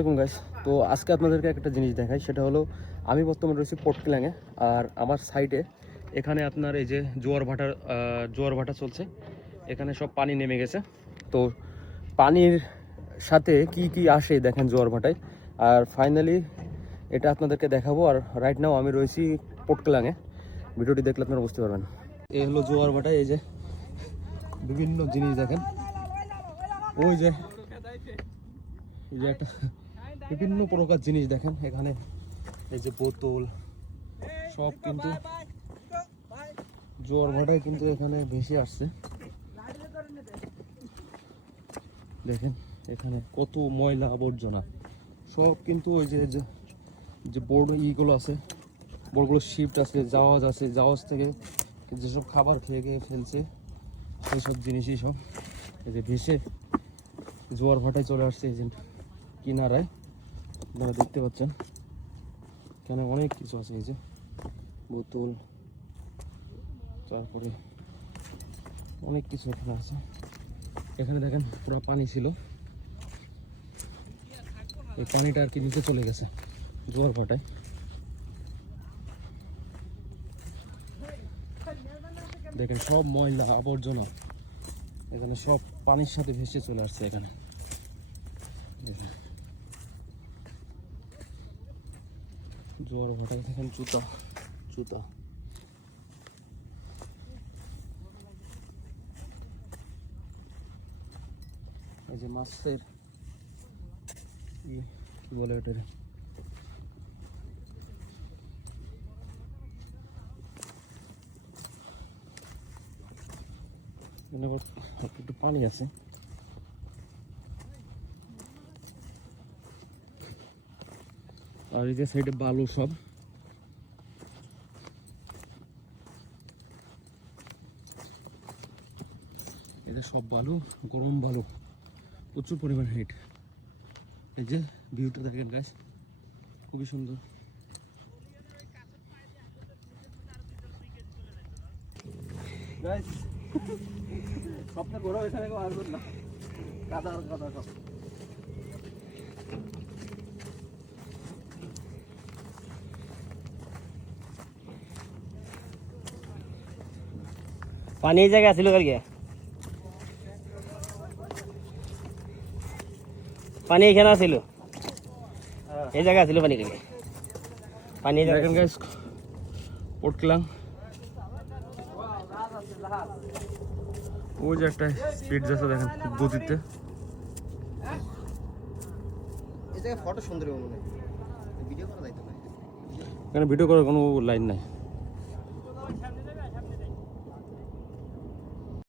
আলাইকুম গাইস। তো আজকে আপনাদেরকে একটা জিনিস দেখাই, সেটা হলো আমি বর্তমানে রয়েছি পোর্ট ক্লাঙে। আর আমার সাইডে এখানে আপনার এই যে জোয়ার ভাটা চলছে, এখানে সব পানি নেমে গেছে। তো পানির সাথে কি কি আসে দেখেন জোয়ার ভাটায়, আর ফাইনালি এটা আপনাদেরকে দেখাবো। আর রাইট নাও আমি রয়েছি পোর্ট ক্লাঙে, ভিডিওটি দেখলে আপনারা বুঝতে পারবেন। এই হলো জোয়ার ভাটায়, এই যে বিভিন্ন জিনিস দেখেন, ওই যে একটা বিভিন্ন প্রকার জিনিস দেখেন এখানে, এই যে বোতল সব কিন্তু জোয়ার ভাটায় কিন্তু এখানে ভেসে আসছে। দেখেন এখানে কত ময়লা আবর্জনা, সব কিন্তু ওই যে বোর্ড ইগুলো আছে, বোর্ডগুলো শিফট আছে, জাহাজ থেকে যেসব খাবার খেয়ে ফেলছে সেই সব জিনিসই সব এই যে ভেসে জোয়ার ভাটায় চলে আসছে। এই যে কিনারায় আপনারা দেখতে পাচ্ছেন, এখানে অনেক কিছু আছে, এই যে বোতল, তারপরে অনেক কিছু এখানে আছে। এখানে দেখেন পুরো পানি ছিল, এই পানিটা আর কি নিচে চলে গেছে জোয়ার ভাটায়। দেখেন সব ময়লা আবর্জনা এখানে সব পানির সাথে ভেসে চলে আসছে। এখানে জোয়ার ভাটায় দেখেন জুতা এই যে মাছের কি বলে ওটা, একটু পানি আছে। আর এই যে সাইডে বালু, সব এদের সব বালু, গরম বালু, প্রচুর পরিমাণ হিট। এই যে ভিউটা দেখেন গাইস, খুবই সুন্দর। গাইস স্বপ্ন করো এখানে কেউ আসবেন না, কাদা সব। পানি এই জায়গায় ছিল কালকে, পানি এখানে ছিল, এই জায়গায় ছিল পানি কালকে, পানি দেখেন গাইস পোর্ট ক্লাং, ওই যে একটা স্পিড যাচ্ছে দেখেন খুব গতিতে। এই জায়গায় ফটো সুন্দর মনে হয়, ভিডিও করা যাইতো না, এখানে ভিডিও করার কোনো লাইন নাই।